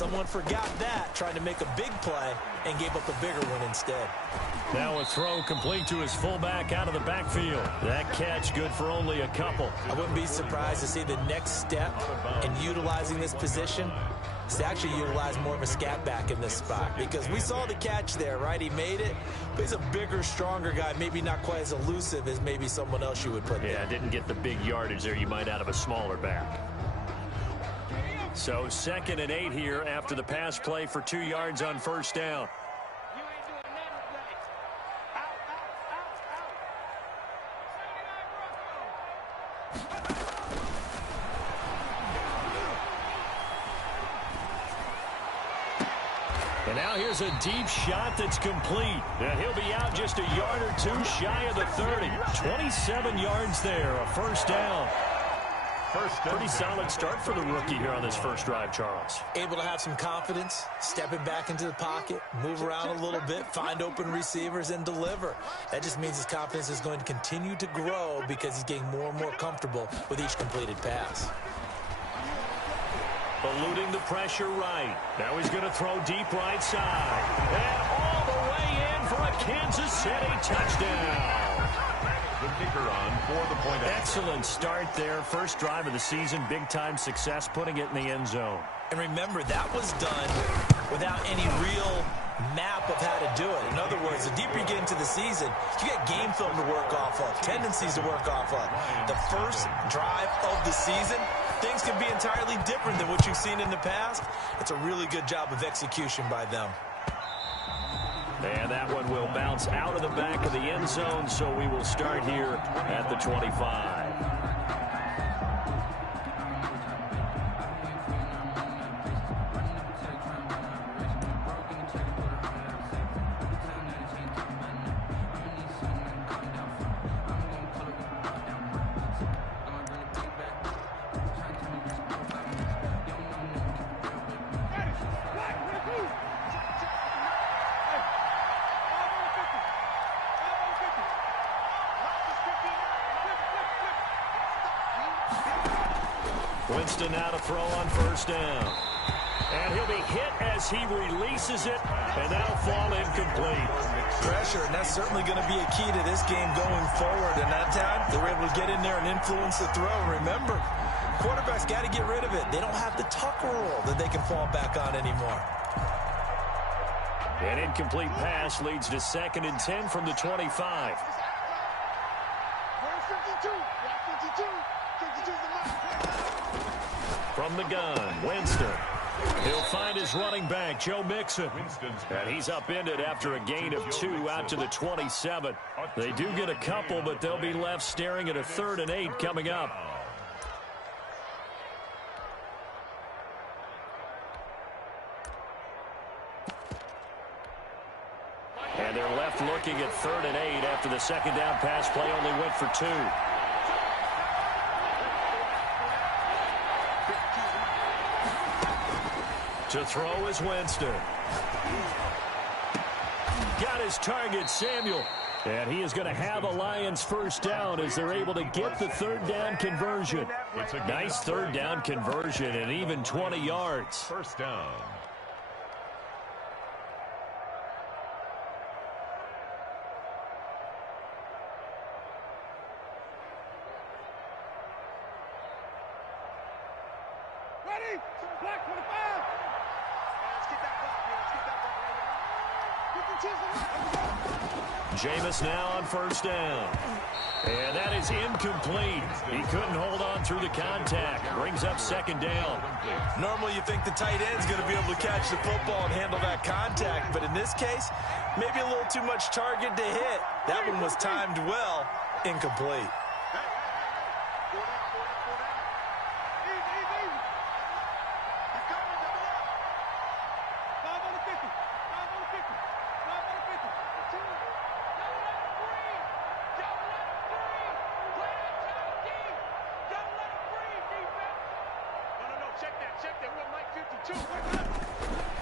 someone forgot that, trying to make a big play, and gave up a bigger one instead. Now a throw complete to his fullback out of the backfield. That catch good for only a couple. I wouldn't be surprised to see the next step in utilizing this position is to actually utilize more of a scat back in this spot, because we saw the catch there, right? He made it, but he's a bigger, stronger guy, maybe not quite as elusive as maybe someone else you would put there. Yeah, didn't get the big yardage there you might out of a smaller back. So 2nd and 8 here after the pass play for 2 yards on first down. And now here's a deep shot that's complete. And he'll be out just a yard or two shy of the 30. 27 yards there, a first down. Pretty solid start for the rookie here on this first drive, Charles. Able to have some confidence, stepping back into the pocket, move around a little bit, find open receivers, and deliver. That just means his confidence is going to continue to grow because he's getting more and more comfortable with each completed pass. Eluding the pressure right. Now he's going to throw deep right side. And all the way in for a Kansas City touchdown. The kicker on for the point. Excellent start there. First drive of the season. Big-time success putting it in the end zone. And remember, that was done without any real map of how to do it. In other words, the deeper you get into the season, you get game film to work off of, tendencies to work off of. The first drive of the season, things can be entirely different than what you've seen in the past. It's a really good job of execution by them. And that one will bounce out of the back of the end zone, so we will start here at the 25. Winston now to throw on first down. And he'll be hit as he releases it, and that'll fall incomplete. Pressure, and that's certainly going to be a key to this game going forward. And that time, they were able to get in there and influence the throw. Remember, quarterbacks got to get rid of it. They don't have the tuck rule that they can fall back on anymore. An incomplete pass leads to 2nd and 10 from the 25. From the gun, Winston. He'll find his running back, Joe Mixon. And he's upended after a gain of 2 out to the 27. They do get a couple, but they'll be left staring at a 3rd and 8 coming up. And they're left looking at 3rd and 8 after the 2nd down pass play only went for 2. To throw is Winston. Got his target, Samuel. And he is going to have a Lions first down as they're able to get the 3rd down conversion. Nice 3rd down conversion and even 20 yards. First down. Ready? Black 25. Jameis now on first down. And that is incomplete. He couldn't hold on through the contact. Brings up 2nd down. Normally you think the tight end's going to be able to catch the football and handle that contact, but in this case, maybe a little too much target to hit. That one was timed well, incomplete.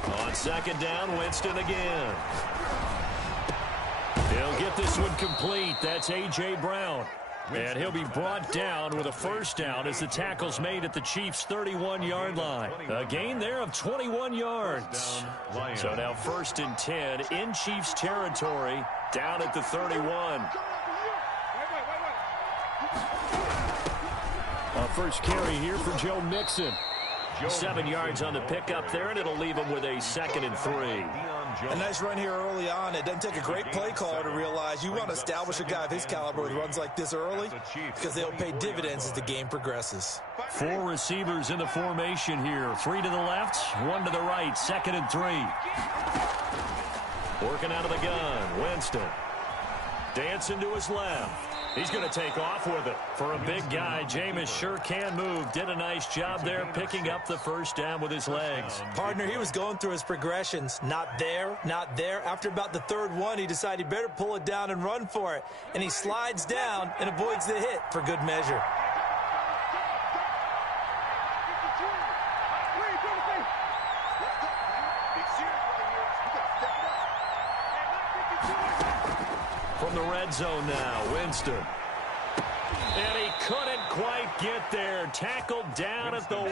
On 2nd down, Winston again. He'll get this one complete. That's A.J. Brown. And he'll be brought down with a first down as the tackle's made at the Chiefs' 31-yard line. A gain there of 21 yards. So now 1st and 10 in Chiefs territory, down at the 31. First carry here for Joe Mixon. 7 yards on the pickup there, and it'll leave him with a 2nd and 3. A nice run here early on. It doesn't take a great play caller to realize you want to establish a guy of his caliber with runs like this early because they'll pay dividends as the game progresses. 4 receivers in the formation here. 3 to the left, 1 to the right. 2nd and 3. Working out of the gun, Winston. Dancing to his left. He's going to take off with it. For a big guy, Jameis sure can move. Did a nice job there picking up the first down with his legs. Partner, he was going through his progressions. Not there, not there. After about the 3rd one, he decided he better pull it down and run for it. And he slides down and avoids the hit for good measure. From the red zone now, Winston. And he couldn't quite get there. Tackled down at the 1.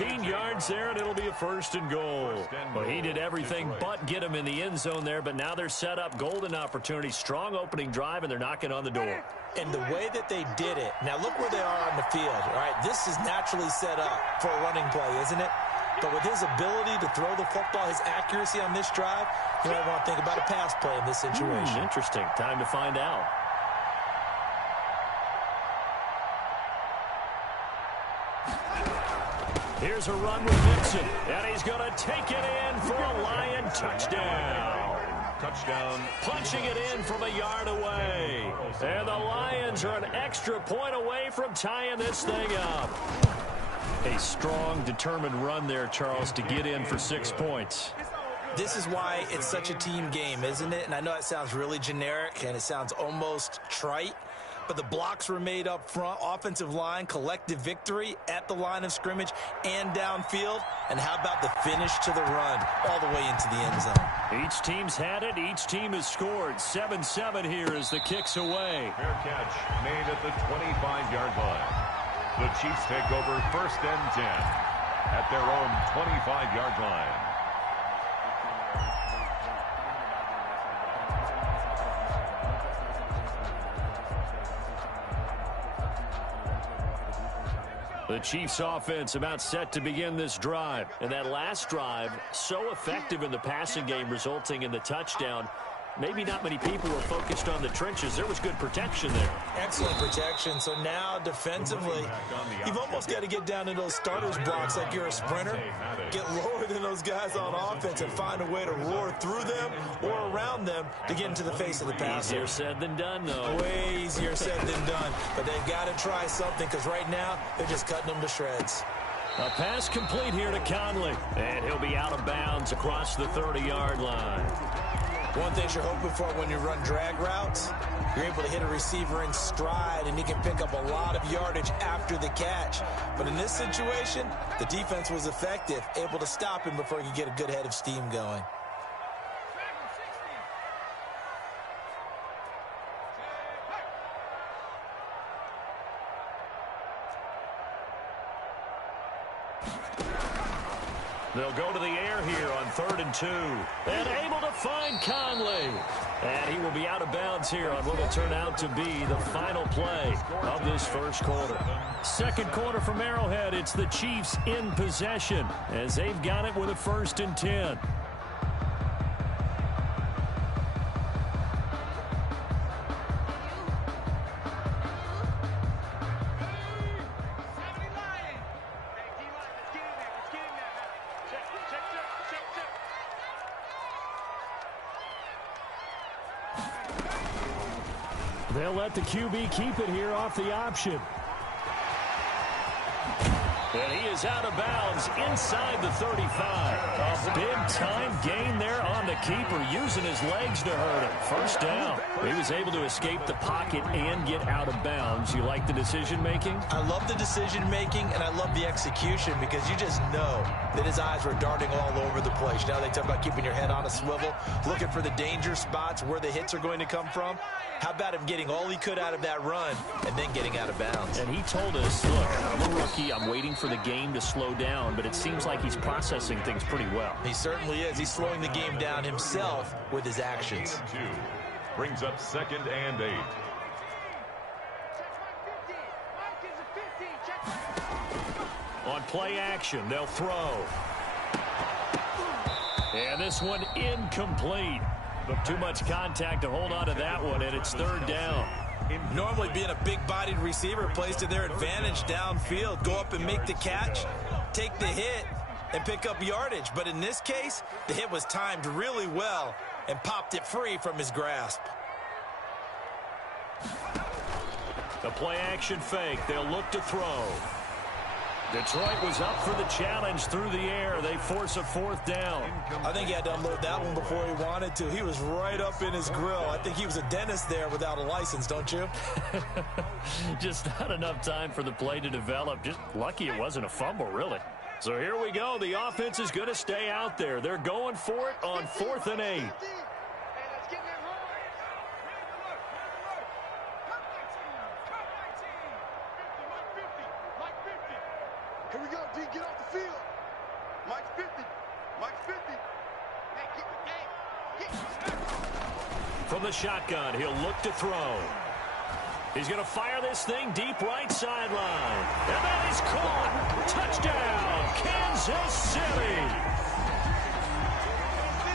18 yards there, and it'll be a 1st and goal. Well, he did everything but get him in the end zone there, but now they're set up. Golden opportunity, strong opening drive, and they're knocking on the door. And the way that they did it, now look where they are on the field. All right, this is naturally set up for a running play, isn't it? But with his ability to throw the football, his accuracy on this drive, you might want to think about a pass play in this situation. Interesting. Time to find out. Here's a run with Mixon, and he's going to take it in for a Lion touchdown. Touchdown. Punching it in from a yard away. And the Lions are an extra point away from tying this thing up. A strong, determined run there, Charles, to get in for 6 points. This is why it's such a team game, isn't it? And I know it sounds really generic and it sounds almost trite, but the blocks were made up front, offensive line, collective victory at the line of scrimmage and downfield. And how about the finish to the run all the way into the end zone? Each team's had it. Each team has scored. 7-7 here as the kick's away. Fair catch made at the 25-yard line. The Chiefs take over 1st and 10 at their own 25-yard line. The Chiefs offense about set to begin this drive. And that last drive, so effective in the passing game, resulting in the touchdown. Maybe not many people were focused on the trenches. There was good protection there. Excellent protection. So now defensively, you've almost got to get down to those starters blocks like you're a sprinter. Get lower than those guys on offense and find a way to roar through them or around them to get into the face of the passer. Easier said than done, though. Way easier said than done. But they've got to try something because right now they're just cutting them to shreds. A pass complete here to Conley. And he'll be out of bounds across the 30-yard line. One thing you're hoping for when you run drag routes, you're able to hit a receiver in stride, and he can pick up a lot of yardage after the catch. But in this situation, the defense was effective, able to stop him before he could get a good head of steam going. They'll go to the air here on 3rd and 2. And able to find Conley. And he will be out of bounds here on what will turn out to be the final play of this first quarter. Second quarter from Arrowhead. It's the Chiefs in possession as they've got it with a 1st and 10. They'll let the QB keep it here off the option. And he is out of bounds inside the 35. A big-time gain there on the keeper, using his legs to hurt him. First down. He was able to escape the pocket and get out of bounds. You like the decision-making? I love the decision-making, and I love the execution, because you just know that his eyes were darting all over the place. Now they talk about keeping your head on a swivel, looking for the danger spots where the hits are going to come from. How about him getting all he could out of that run and then getting out of bounds? And he told us, look, I'm a rookie. I'm waiting for the game to slow down, but it seems like he's processing things pretty well. He certainly is. He's slowing the game down himself with his actions. Brings up 2nd and 8. On play action, they'll throw. And this one incomplete. Too much contact to hold on to that one, and it's 3rd down. Normally being a big-bodied receiver plays to their advantage downfield. Go up and make the catch, take the hit, and pick up yardage. But in this case, the hit was timed really well and popped it free from his grasp. The play action fake. They'll look to throw. Detroit was up for the challenge through the air. They force a 4th down. I think he had to unload that one before he wanted to. He was right up in his grill. I think he was a dentist there without a license, don't you? Just not enough time for the play to develop. Just lucky it wasn't a fumble, really. So here we go. The offense is going to stay out there. They're going for it on 4th and 8. Here we go, D. Get off the field. Mike's 50. Mike's 50. From the shotgun, he'll look to throw. He's going to fire this thing deep right sideline. And that is caught. Touchdown, Kansas City.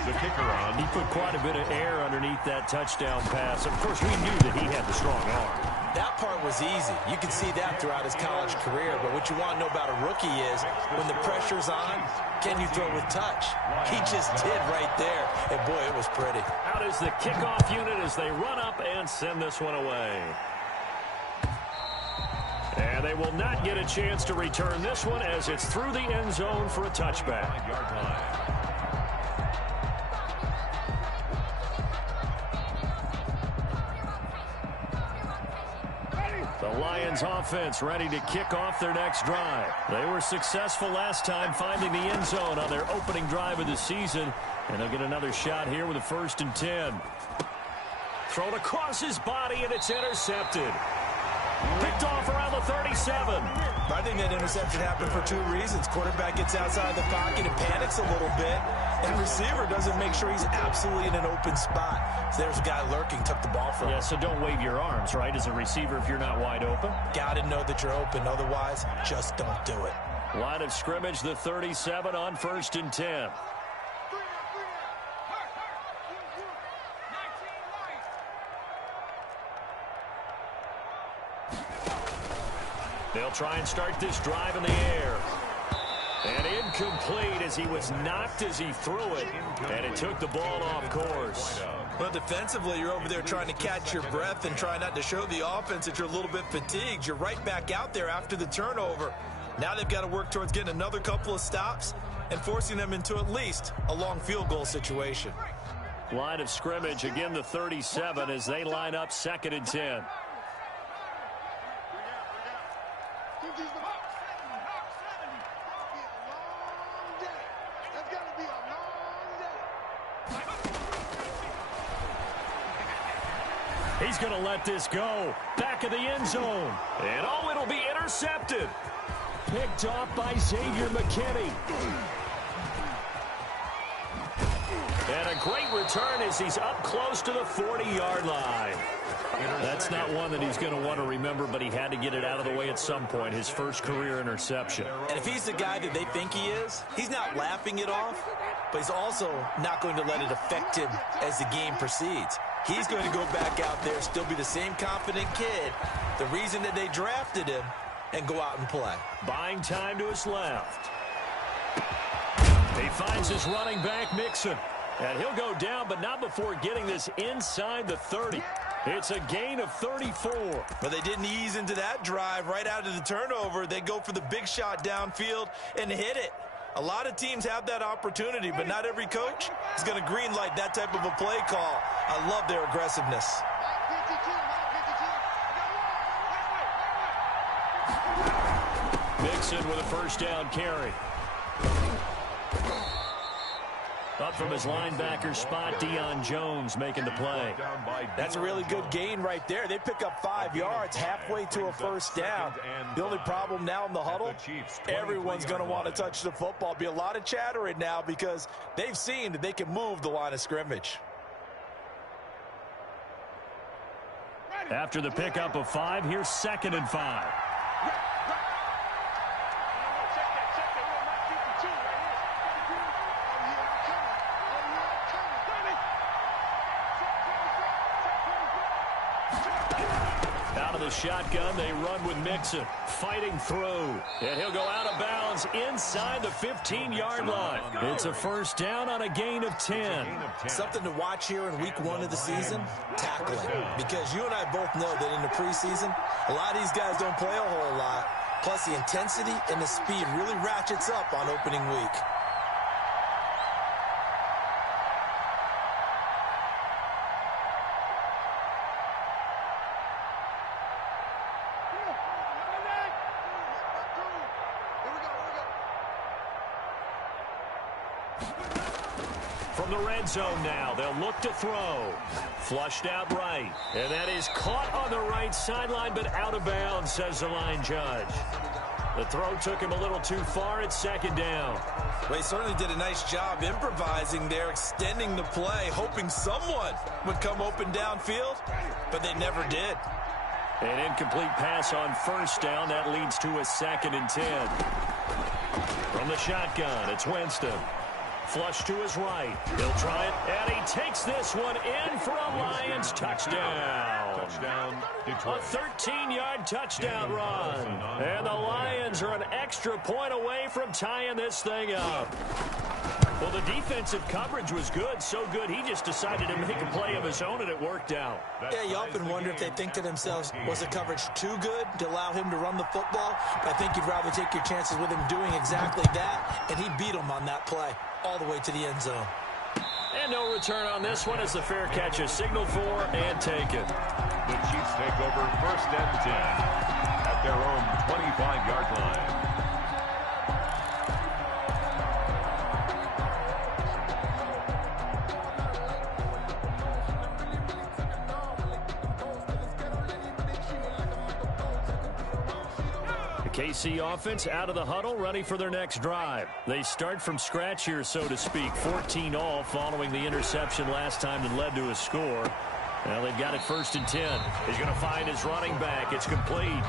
The kicker on. He put quite a bit of air underneath that touchdown pass. Of course, we knew that he had the strong arm. That part was easy. You can see that throughout his college career. But what you want to know about a rookie is when the pressure's on, can you throw with touch? He just did right there. And, boy, it was pretty. Out is the kickoff unit as they run up and send this one away. And they will not get a chance to return this one as it's through the end zone for a touchback. The Lions offense ready to kick off their next drive. They were successful last time finding the end zone on their opening drive of the season. And they'll get another shot here with a 1st and 10. Thrown across his body, and it's intercepted. Picked off around the 37. I think that interception happened for 2 reasons. Quarterback gets outside the pocket and panics a little bit. And receiver doesn't make sure he's absolutely in an open spot. So there's a guy lurking, took the ball from him. Yeah, so don't wave your arms, right, as a receiver if you're not wide open. Got to know that you're open. Otherwise, just don't do it. Line of scrimmage, the 37 on 1st and 10. They'll try and start this drive in the air. And incomplete as he was knocked as he threw it. And it took the ball off course. Well, defensively, you're over there trying to catch your breath and try not to show the offense that you're a little bit fatigued. You're right back out there after the turnover. Now they've got to work towards getting another couple of stops and forcing them into at least a long field goal situation. Line of scrimmage, again the 37 as they line up 2nd and 10. He's going to let this go. Back of the end zone. And it'll be intercepted. Picked off by Xavier McKinney. And a great return as he's up close to the 40-yard line. That's not one that he's going to want to remember, but he had to get it out of the way at some point, his first career interception. And if he's the guy that they think he is, he's not laughing it off, but he's also not going to let it affect him as the game proceeds. He's going to go back out there, still be the same confident kid, the reason that they drafted him, and go out and play. Buying time to his left. He finds his running back, Mixon. And he'll go down, but not before getting this inside the 30. It's a gain of 34. But they didn't ease into that drive right out of the turnover. They go for the big shot downfield and hit it. A lot of teams have that opportunity, but not every coach is going to greenlight that type of a play call. I love their aggressiveness. Mixon with a first down carry. Up from his linebacker spot, Deion Jones making the play. That's a really good gain right there. They pick up 5 yards halfway to a first down. The only problem now in the huddle, everyone's going to want to touch the football. Be a lot of chattering now because they've seen that they can move the line of scrimmage. After the pickup of 5, here's 2nd and 5. Out of the shotgun, they run with Mixon, fighting through, and he'll go out of bounds inside the 15-yard line. It's a first down on a gain of 10. Something to watch here in week 1 of the season, tackling. Because you and I both know that in the preseason, a lot of these guys don't play a whole lot. Plus, the intensity and the speed really ratchets up on opening week. From the red zone now, they'll look to throw. Flushed out right. And that is caught on the right sideline, but out of bounds, says the line judge. The throw took him a little too far at 2nd down. Well, he certainly did a nice job improvising there, extending the play, hoping someone would come open downfield, but they never did. An incomplete pass on first down. That leads to a 2nd and 10. From the shotgun, it's Winston. Flush to his right. He'll try it, and he takes this one in for a Lions touchdown. A 13-yard touchdown run. And the Lions are an extra point away from tying this thing up. Well, the defensive coverage was good, so good he just decided to make a play of his own, and it worked out. Yeah, you often wonder if they think to themselves, was the coverage too good to allow him to run the football? But I think you'd rather take your chances with him doing exactly that, and he beat him on that play all the way to the end zone. And no return on this one as the fair catch is signaled for and taken. The Chiefs take over 1st and 10 at their own 25-yard line. KC offense out of the huddle, ready for their next drive. They start from scratch here, so to speak. 14 all following the interception last time that led to a score. Now they've got it 1st and 10. He's going to find his running back. It's complete.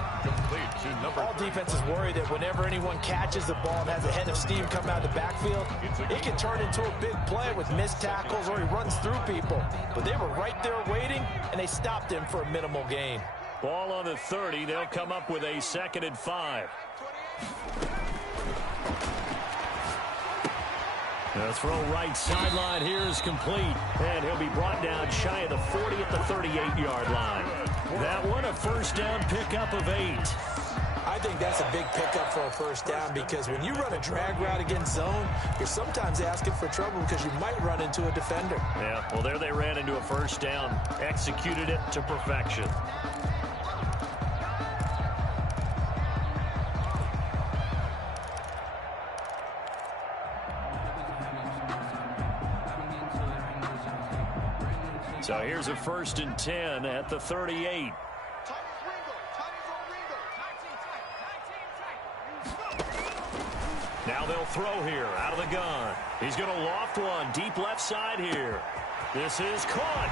All defenses worry that whenever anyone catches the ball and has a head of steam come out of the backfield, it can turn into a big play with missed tackles or he runs through people. But they were right there waiting, and they stopped him for a minimal gain. Ball on the 30. They'll come up with a 2nd and 5. The throw right sideline here is complete. And he'll be brought down shy of the 40 at the 38-yard line. That one a first down pickup of 8. I think that's a big pickup for a first down because when you run a drag route against zone, you're sometimes asking for trouble because you might run into a defender. Yeah, well, there they ran into a first down. Executed it to perfection. So here's a 1st and 10 at the 38. Now they'll throw here out of the gun. He's going to loft one deep left side here. This is caught.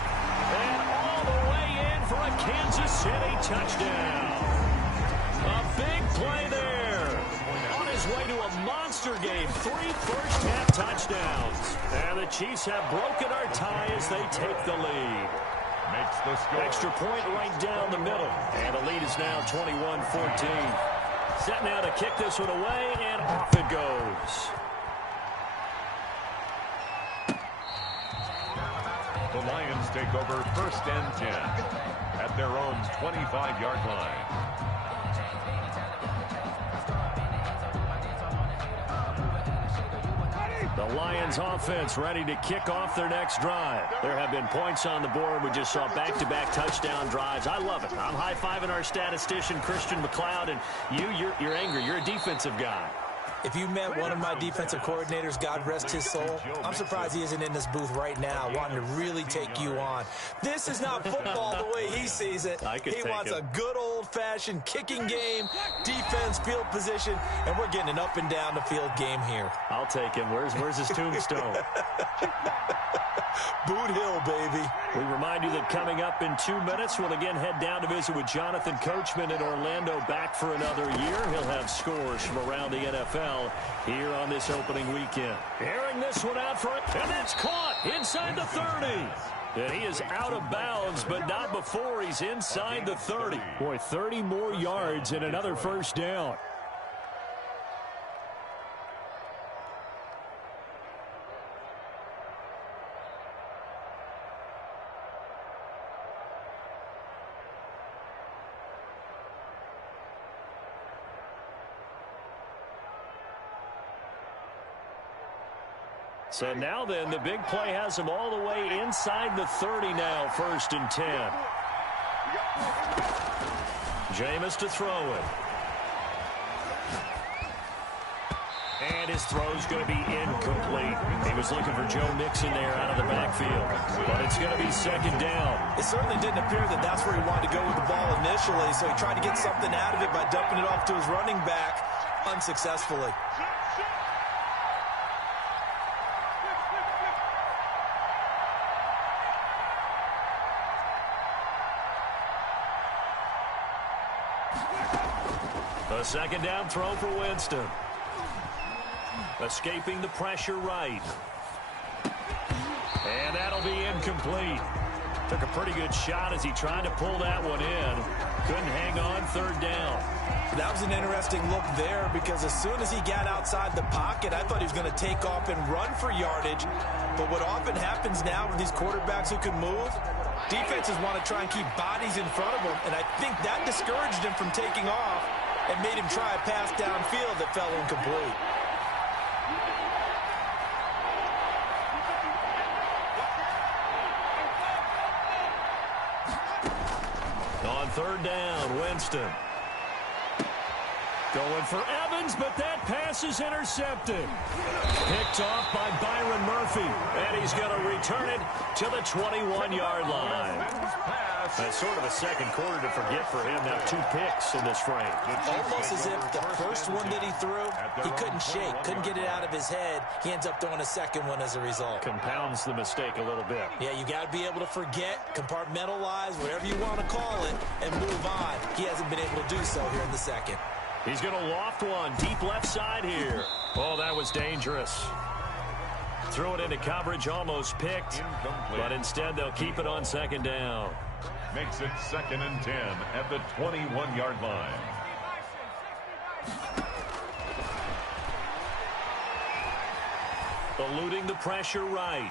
And all the way in for a Kansas City touchdown. A big play there. On his way to a monster game. 3 first-half touchdowns. And the Chiefs have broken our tie as they take the lead. Makes the score. Extra point right down the middle. And the lead is now 21-14. Set now to kick this one away, and off it goes. The Lions take take over 1st and 10 at their own 25-yard line. The Lions offense ready to kick off their next drive. There have been points on the board. We just saw back-to-back touchdown drives. I love it. I'm high-fiving our statistician, Christian McLeod, and you're angry. You're a defensive guy. If you met one of my defensive coordinators, God rest his soul, I'm surprised he isn't in this booth right now wanting to really take you on. This is not football the way he sees it. He wants a good old-fashioned kicking game, defense, field position, and we're getting an up-and-down-the-field game here. I'll take him. Where's his tombstone? Boot Hill, baby. We remind you that coming up in 2 minutes, we'll again head down to visit with Jonathan Coachman in Orlando, back for another year. He'll have scores from around the NFL here on this opening weekend. Airing this one out for it, and it's caught inside the 30. And he is out of bounds, but not before he's inside the 30. Boy, 30 more yards and another first down. So now then, the big play has him all the way inside the 30 now, 1st and 10. Jameis to throw it. And his throw's going to be incomplete. He was looking for Joe Mixon there out of the backfield. But it's going to be 2nd down. It certainly didn't appear that that's where he wanted to go with the ball initially, so he tried to get something out of it by dumping it off to his running back unsuccessfully. A 2nd down throw for Winston. Escaping the pressure right. And that'll be incomplete. Took a pretty good shot as he tried to pull that one in. Couldn't hang on, 3rd down. That was an interesting look there because as soon as he got outside the pocket, I thought he was going to take off and run for yardage. But what often happens now with these quarterbacks who can move, defenses want to try and keep bodies in front of them, and I think that discouraged him from taking off and made him try a pass downfield that fell incomplete. On 3rd down, Winston. Going for Evans, but that pass is intercepted. Picked off by Byron Murphy, and he's going to return it to the 21-yard line. That's sort of a second quarter to forget for him. Now 2 picks in this frame. Almost as if the first one that he threw, he couldn't shake, couldn't get it out of his head. He ends up throwing a second one as a result. Compounds the mistake a little bit. Yeah, you got to be able to forget, compartmentalize, whatever you want to call it, and move on. He hasn't been able to do so here in the second. He's going to loft one deep left side here. Oh, that was dangerous. Threw it into coverage, almost picked, but instead they'll keep it on 2nd down. Makes it 2nd and 10 at the 21-yard line. Eluding the pressure right.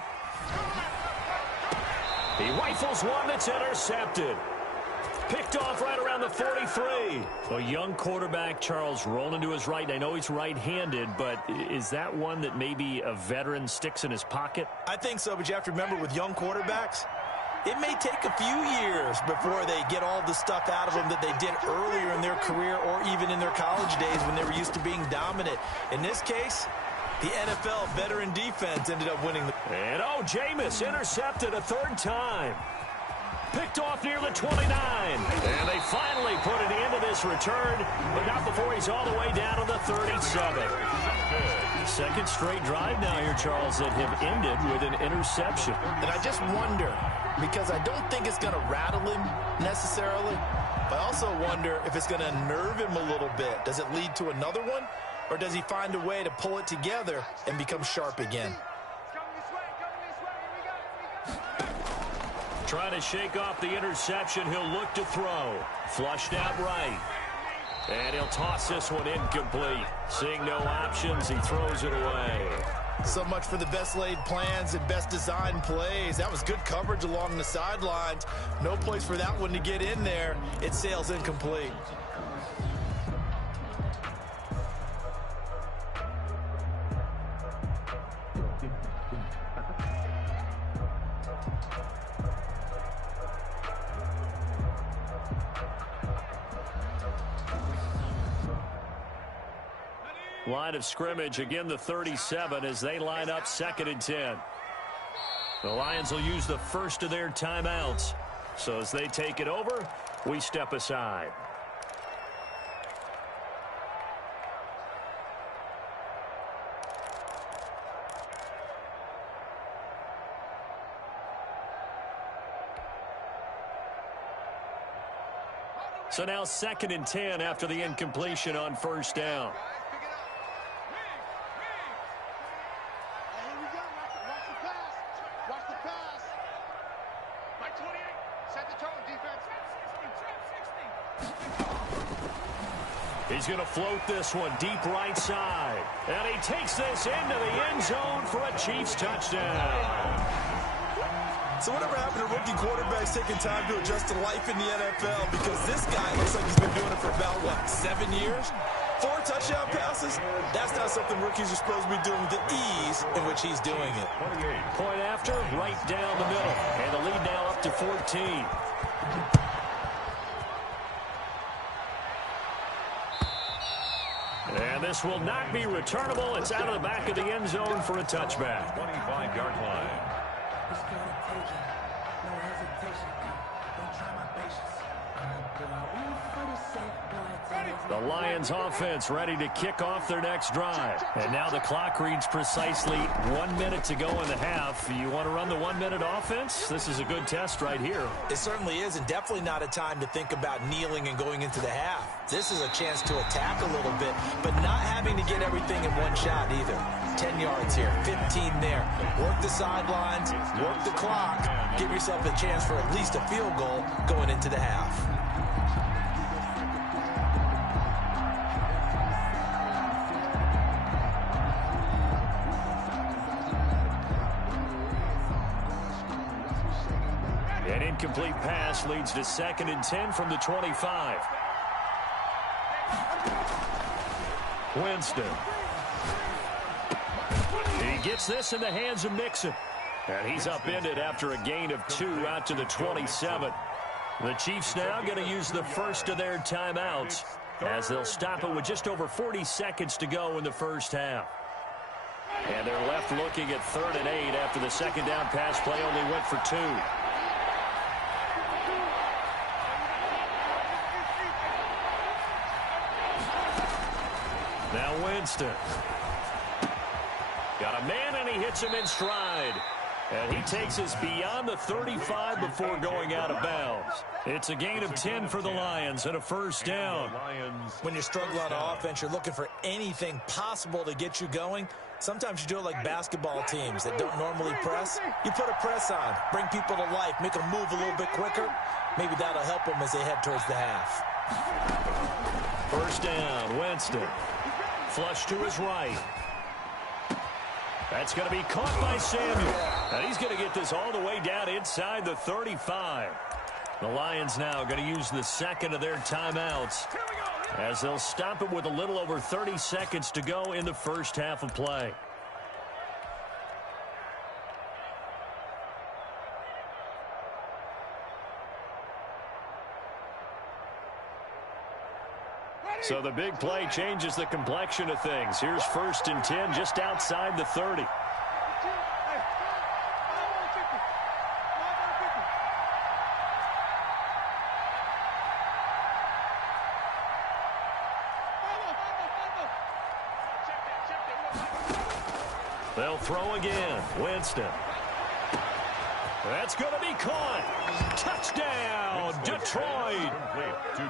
He rifles one that's intercepted. Picked off right around the 43. A young quarterback, Charles, rolling to his right. I know he's right-handed, but is that one that maybe a veteran sticks in his pocket? I think so, but you have to remember with young quarterbacks, it may take a few years before they get all the stuff out of them that they did earlier in their career or even in their college days when they were used to being dominant. In this case, the NFL veteran defense ended up winning. And Jameis intercepted a 3rd time. Picked off near the 29. And they finally put an end to this return, but not before he's all the way down to the 37. 2nd straight drive now here, Charles, that have ended with an interception. And I just wonder, because I don't think it's going to rattle him necessarily, but I also wonder if it's going to nerve him a little bit. Does it lead to another one, or does he find a way to pull it together and become sharp again? Trying to shake off the interception. He'll look to throw. Flushed out right. And he'll toss this one incomplete. Seeing no options, he throws it away. So much for the best laid plans and best designed plays. That was good coverage along the sidelines. No place for that one to get in there. It sails incomplete. Line of scrimmage, again the 37 as they line up 2nd and 10. The Lions will use the first of their timeouts. So as they take it over, we step aside. So now 2nd and 10 after the incompletion on 1st down. He's going to float this one deep right side. And he takes this into the end zone for a Chiefs touchdown. So whatever happened to rookie quarterbacks taking time to adjust to life in the NFL? Because this guy looks like he's been doing it for about, what, 7 years? 4 touchdown passes? That's not something rookies are supposed to be doing with the ease in which he's doing it. Point after, right down the middle. And the lead now up to 14. And this will not be returnable. It's out of the back of the end zone for a touchback. 25-yard line. The Lions offense ready to kick off their next drive. And now the clock reads precisely 1 minute to go in the half. You want to run the 1 minute offense? This is a good test right here. It certainly is, and definitely not a time to think about kneeling and going into the half. This is a chance to attack a little bit, but not having to get everything in one shot either. 10 yards here, 15 there. Work the sidelines, work the clock. Give yourself a chance for at least a field goal going into the half. An incomplete pass leads to 2nd and 10 from the 25. Winston. He gets this in the hands of Mixon. And he's upended after a gain of 2 out to the 27. The Chiefs now going to use the first of their timeouts as they'll stop it with just over 40 seconds to go in the first half. And they're left looking at 3rd and 8 after the 2nd down pass play only went for 2. Now Winston. Got a man, and he hits him in stride. And he takes us beyond the 35 before going out of bounds. It's a gain of 10 for the Lions and a first down. When you're struggling on offense, you're looking for anything possible to get you going. Sometimes you do it like basketball teams that don't normally press. You put a press on, bring people to life, make them move a little bit quicker. Maybe that'll help them as they head towards the half. First down, Winston. Flush to his right. That's going to be caught by Samuel. And he's going to get this all the way down inside the 35. The Lions now going to use the second of their timeouts as they'll stop it with a little over 30 seconds to go in the first half of play. So the big play changes the complexion of things. Here's 1st and 10 just outside the 30. They'll throw again. Winston. That's going to be caught. Touchdown, Detroit.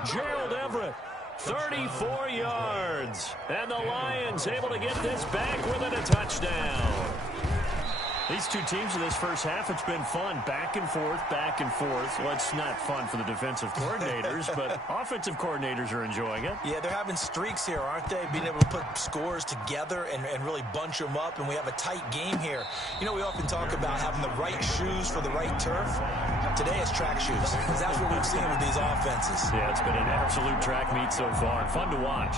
Gerald Everett. 34 yards. And the Lions able to get this back within a touchdown. These two teams in this first half, it's been fun. Back and forth, back and forth. Well, it's not fun for the defensive coordinators, but offensive coordinators are enjoying it. Yeah, they're having streaks here, aren't they? Being able to put scores together and really bunch them up, and we have a tight game here. You know, we often talk about having the right shoes for the right turf. Today it's track shoes, because that's what we've seen with these offenses. Yeah, it's been an absolute track meet so far. Fun to watch.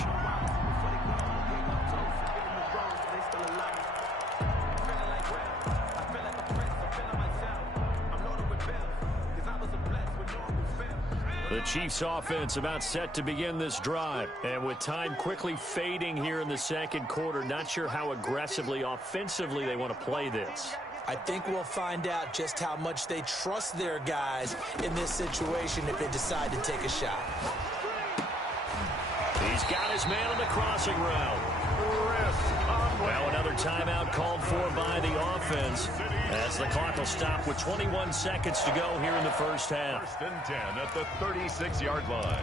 The Chiefs offense about set to begin this drive. And with time quickly fading here in the second quarter, not sure how aggressively, offensively they want to play this. I think we'll find out just how much they trust their guys in this situation if they decide to take a shot. He's got his man on the crossing route. Now another timeout called for by the offense as the clock will stop with 21 seconds to go here in the first half. First and 10 at the 36-yard line.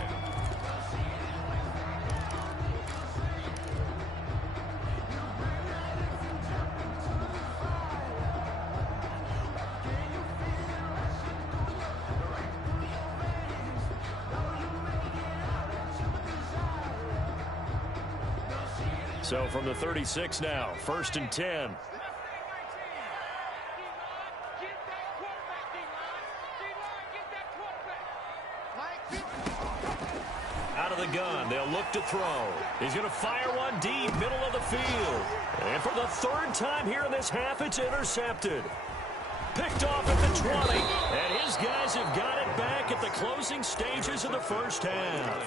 So from the 36 now, first and 10. Out of the gun, they'll look to throw. He's going to fire one deep, middle of the field. And for the third time here in this half, it's intercepted. Picked off at the 20. And his guys have got it back at the closing stages of the first half.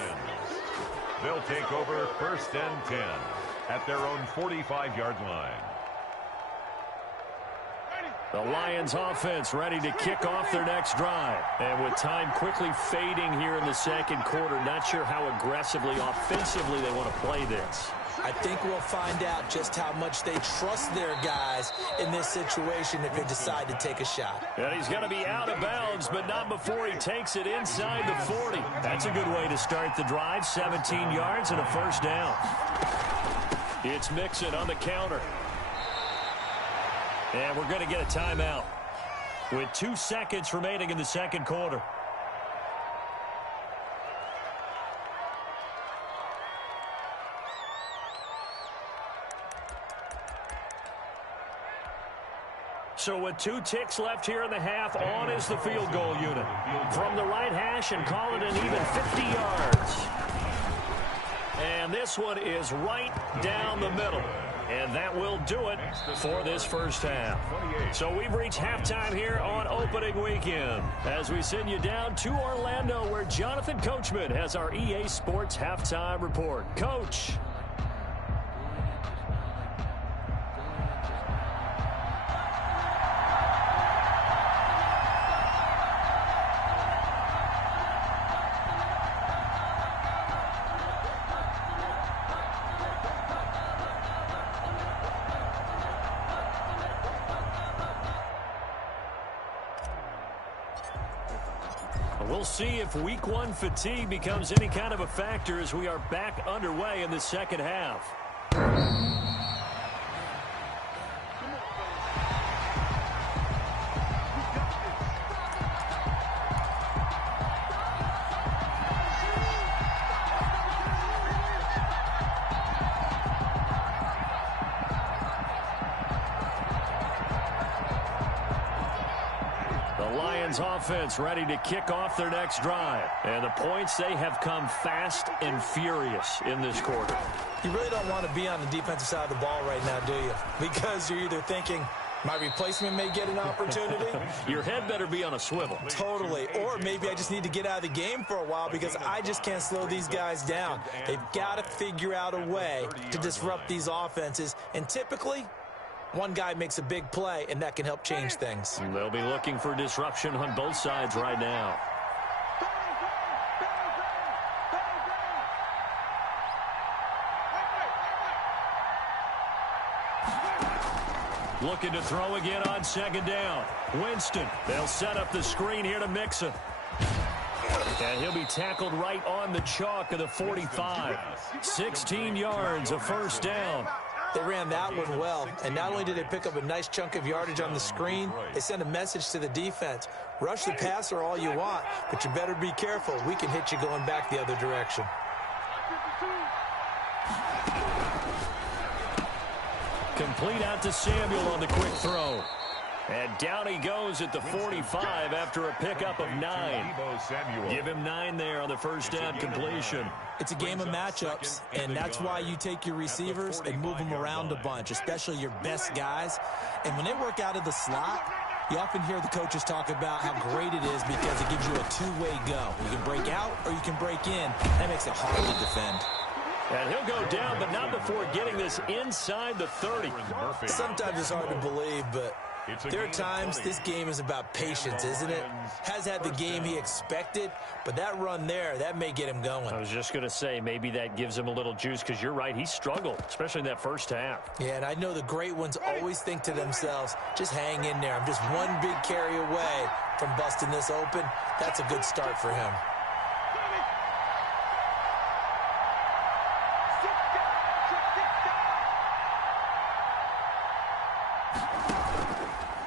They'll take over first and 10 at their own 45-yard line. The Lions offense ready to kick off their next drive. And with time quickly fading here in the second quarter, not sure how aggressively, offensively they want to play this. I think we'll find out just how much they trust their guys in this situation if they decide to take a shot. And he's going to be out of bounds, but not before he takes it inside the 40. That's a good way to start the drive. 17 yards and a first down. It's Mixon on the counter. And we're going to get a timeout with 2 seconds remaining in the second quarter. So with 2 ticks left here in the half, on is the field goal unit. From the right hash and call it an even 50 yards. And this one is right down the middle. And that will do it for this first half. So we've reached halftime here on opening weekend as we send you down to Orlando where Jonathan Coachman has our EA Sports halftime report. Coach. We'll see if week 1 fatigue becomes any kind of a factor as we are back underway in the second half. Offense ready to kick off their next drive. And the points, they have come fast and furious in this quarter. You really don't want to be on the defensive side of the ball right now, do you? Because you're either thinking, my replacement may get an opportunity. Your head better be on a swivel. Totally. Or maybe I just need to get out of the game for a while because I just can't slow these guys down. They've got to figure out a way to disrupt these offenses. And typically, one guy makes a big play, and that can help change things. They'll be looking for disruption on both sides right now. Looking to throw again on second down. Winston. They'll set up the screen here to Mixon. And he'll be tackled right on the chalk of the 45. 16 yards, a first down. They ran that one well, and not only did they pick up a nice chunk of yardage on the screen, they sent a message to the defense. Rush the passer all you want, but you better be careful. We can hit you going back the other direction. Complete out to Samuel on the quick throw. And down he goes at the 45 after a pickup of 9. Give him 9 there on the first down completion. It's a game of matchups, and that's why you take your receivers and move them around a bunch, especially your best guys. And when they work out of the slot, you often hear the coaches talk about how great it is because it gives you a two-way go. You can break out or you can break in. That makes it hard to defend. And he'll go down, but not before getting this inside the 30. Sometimes it's hard to believe, but there are times this game is about patience, isn't it? Has had the game he expected, but that run there, that may get him going. I was just going to say, maybe that gives him a little juice, because you're right, he struggled, especially in that first half. Yeah, and I know the great ones always think to themselves, just hang in there. I'm just one big carry away from busting this open. That's a good start for him.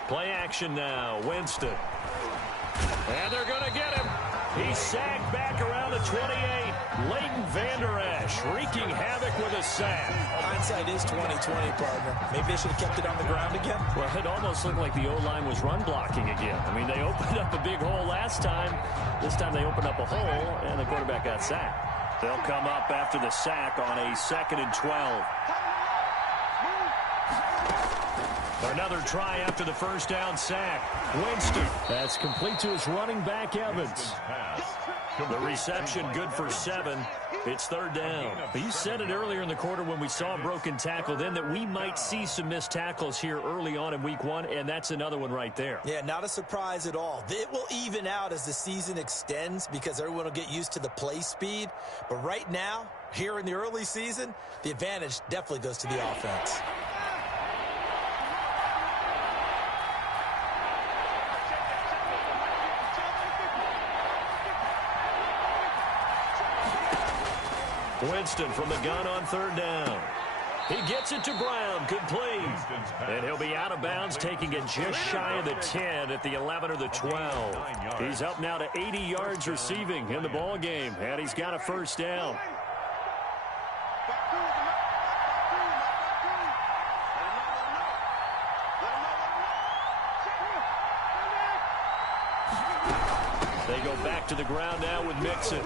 Play action now, Winston. And they're going to get him. He's sacked back around the 28. Leighton Vander Esch wreaking havoc with a sack. Hindsight is 20/20, partner. Maybe they should have kept it on the ground again. Well, it almost looked like the O-line was run blocking again. I mean, they opened up a big hole last time. This time they opened up a hole, and the quarterback got sacked. They'll come up after the sack on a 2nd and 12. Another try after the first down sack. Winston. That's complete to his running back, Evans. The reception good for 7. It's 3rd down. But you said it earlier in the quarter when we saw a broken tackle then that we might see some missed tackles here early on in week 1, and that's another one right there. Yeah, not a surprise at all. It will even out as the season extends because everyone will get used to the play speed. But right now, here in the early season, the advantage definitely goes to the offense. Winston from the gun on 3rd down. He gets it to Brown, complete. And he'll be out of bounds, taking it just shy of the 10 at the 11 or the 12. He's up now to 80 yards receiving in the ball game, and he's got a first down. They go back to the ground now with Mixon.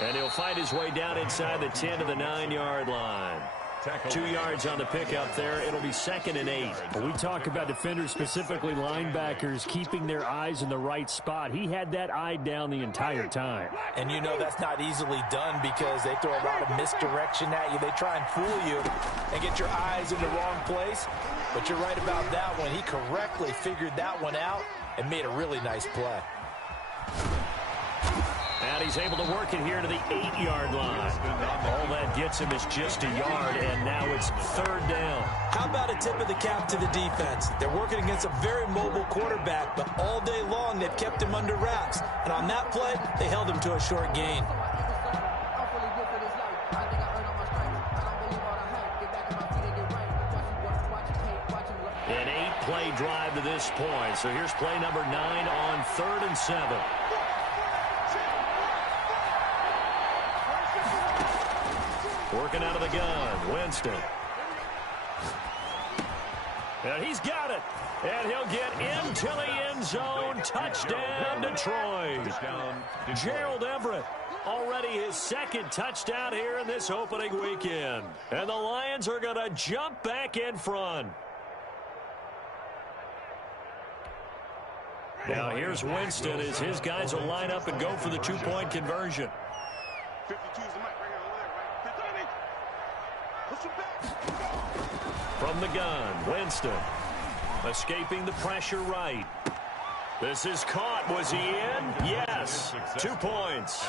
And he'll find his way down inside the 10 to the 9-yard line. 2 yards on the pickup there. It'll be 2nd and 8. We talk about defenders, specifically linebackers, keeping their eyes in the right spot. He had that eye down the entire time. And you know that's not easily done because they throw a lot of misdirection at you. They try and fool you and get your eyes in the wrong place. But you're right about that one. He correctly figured that one out and made a really nice play. And he's able to work it here to the 8-yard line. All that gets him is just a yard, and now it's 3rd down. How about a tip of the cap to the defense? They're working against a very mobile quarterback, but all day long they've kept him under wraps. And on that play, they held him to a short gain. An 8-play drive to this point. So here's play number 9 on 3rd and 7. Working out of the gun, Winston. And he's got it. And he'll get into the end zone. Touchdown, Detroit. Gerald Everett, already his 2nd touchdown here in this opening weekend. And the Lions are going to jump back in front. Now here's Winston as his guys will line up and go for the 2-point conversion. 52 is the mic right here over there, right? 50. Push him back. From the gun, Winston. Escaping the pressure right. This is caught. Was he in? Yes. 2 points.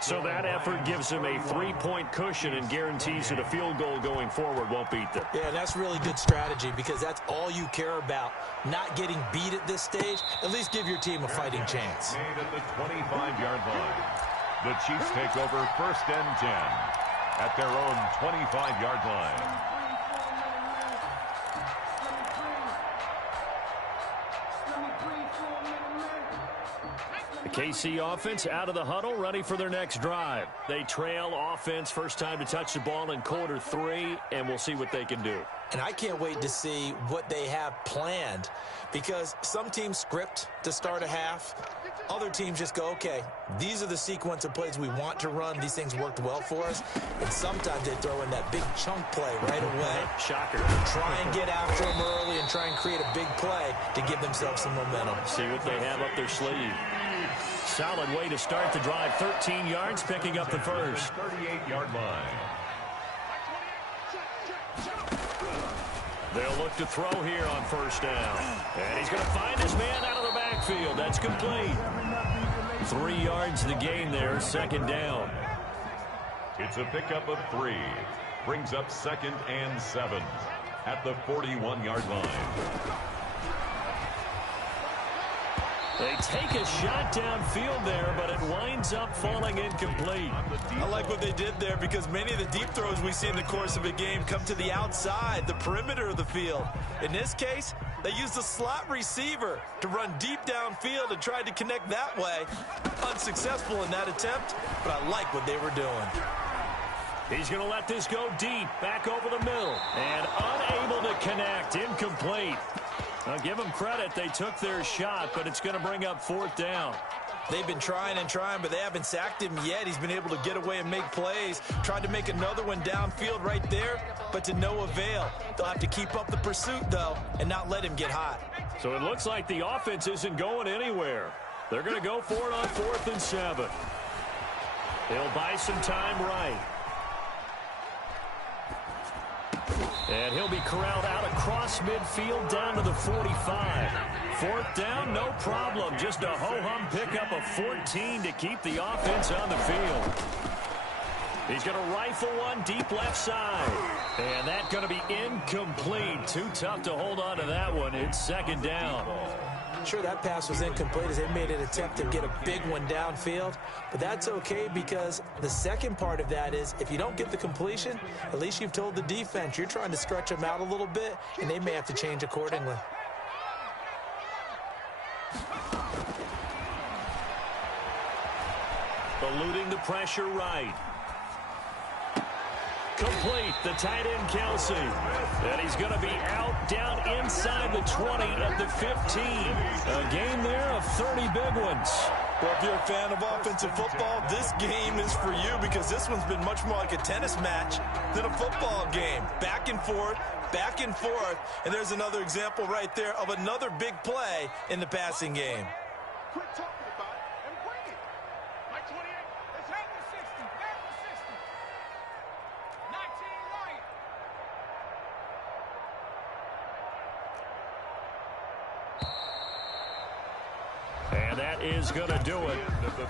So that effort gives him a 3-point cushion and guarantees that a field goal going forward won't beat them. Yeah, that's really good strategy because that's all you care about. Not getting beat at this stage. At least give your team a fighting chance. Made at the 25-yard line. The Chiefs take over 1st and 10 at their own 25-yard line. The KC offense out of the huddle, ready for their next drive. They trail offense, first time to touch the ball in quarter 3, and we'll see what they can do. And I can't wait to see what they have planned, because some teams script to start a half. Other teams just go, okay, these are the sequence of plays we want to run. These things worked well for us. And sometimes they throw in that big chunk play right away. Shocker. Try and get after them early and try and create a big play to give themselves some momentum. See what they have up their sleeve. Solid way to start the drive. 13 yards, picking up the first. 38-yard line. They'll look to throw here on first down. And he's going to find his man out of the backfield. That's complete. 3 yards the gain there, second down. It's a pickup of 3. Brings up 2nd and 7 at the 41-yard line. They take a shot downfield there, but it winds up falling incomplete. I like what they did there, because many of the deep throws we see in the course of a game come to the outside, the perimeter of the field. In this case, they used a slot receiver to run deep downfield and tried to connect that way. Unsuccessful in that attempt, but I like what they were doing. He's going to let this go deep, back over the middle, and unable to connect, incomplete. Now, give them credit. They took their shot, but it's going to bring up 4th down. They've been trying and trying, but they haven't sacked him yet. He's been able to get away and make plays. Tried to make another one downfield right there, but to no avail. They'll have to keep up the pursuit, though, and not let him get hot. So it looks like the offense isn't going anywhere. They're going to go for it on 4th and 7. They'll buy some time right. And he'll be corralled out across midfield down to the 45. 4th down, no problem. Just a ho-hum pickup of 14 to keep the offense on the field. He's going to rifle one deep left side. And that's going to be incomplete. Too tough to hold on to that one. It's 2nd down. Sure, that pass was incomplete as they made an attempt to get a big one downfield, but that's okay, because the second part of that is if you don't get the completion, at least you've told the defense you're trying to stretch them out a little bit, and they may have to change accordingly. Eluding the pressure right. Complete, the tight end Kelsey. And he's going to be out down inside the 20 at the 15. A game there of 30 big ones. Well, if you're a fan of offensive football, this game is for you, because this one's been much more like a tennis match than a football game. Back and forth, and there's another example right there of another big play in the passing game. Quit talking about it and bring it. Mike 28, let's have the 60, back the 60. 19 right. And that is going to do it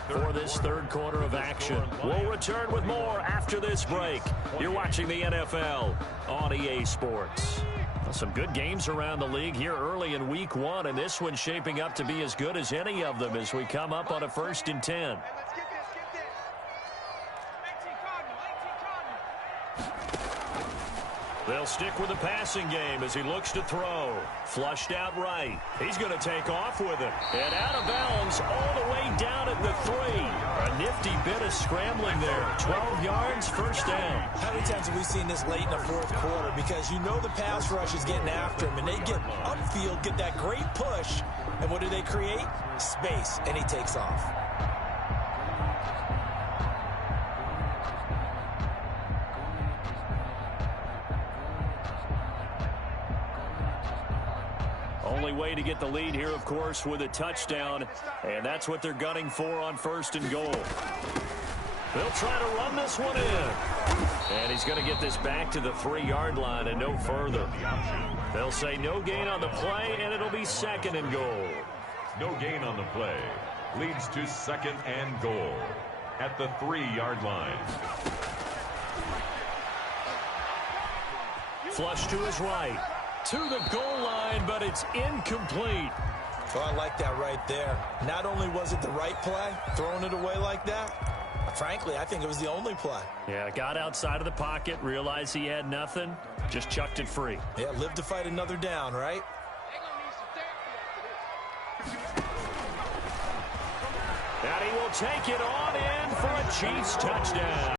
for this 3rd quarter of action. We'll return with more after this break. You're watching the NFL on EA Sports. Well, some good games around the league here early in week 1, and this one's shaping up to be as good as any of them as we come up on a 1st and 10. Let's get this. 18 Cardinal, 18 Cardinal. They'll stick with the passing game as he looks to throw. Flushed out right. He's going to take off with it. And out of bounds all the way down at the 3. A nifty bit of scrambling there. 12 yards, first down. How many times have we seen this late in the 4th quarter? Because you know the pass rush is getting after him, and they get upfield, get that great push, and what do they create? Space, and he takes off. Only way to get the lead here, of course, with a touchdown, and that's what they're gunning for on 1st and goal. They'll try to run this one in. And he's going to get this back to the 3-yard line and no further. They'll say no gain on the play, and it'll be 2nd and goal. No gain on the play. Leads to 2nd and goal at the 3-yard line. Flush to his right. To the goal line, but it's incomplete. Oh, I like that right there. Not only was it the right play, throwing it away like that, frankly, I think it was the only play. Yeah, got outside of the pocket, realized he had nothing, just chucked it free. Yeah, live to fight another down, right? And he will take it on in for a Chiefs touchdown.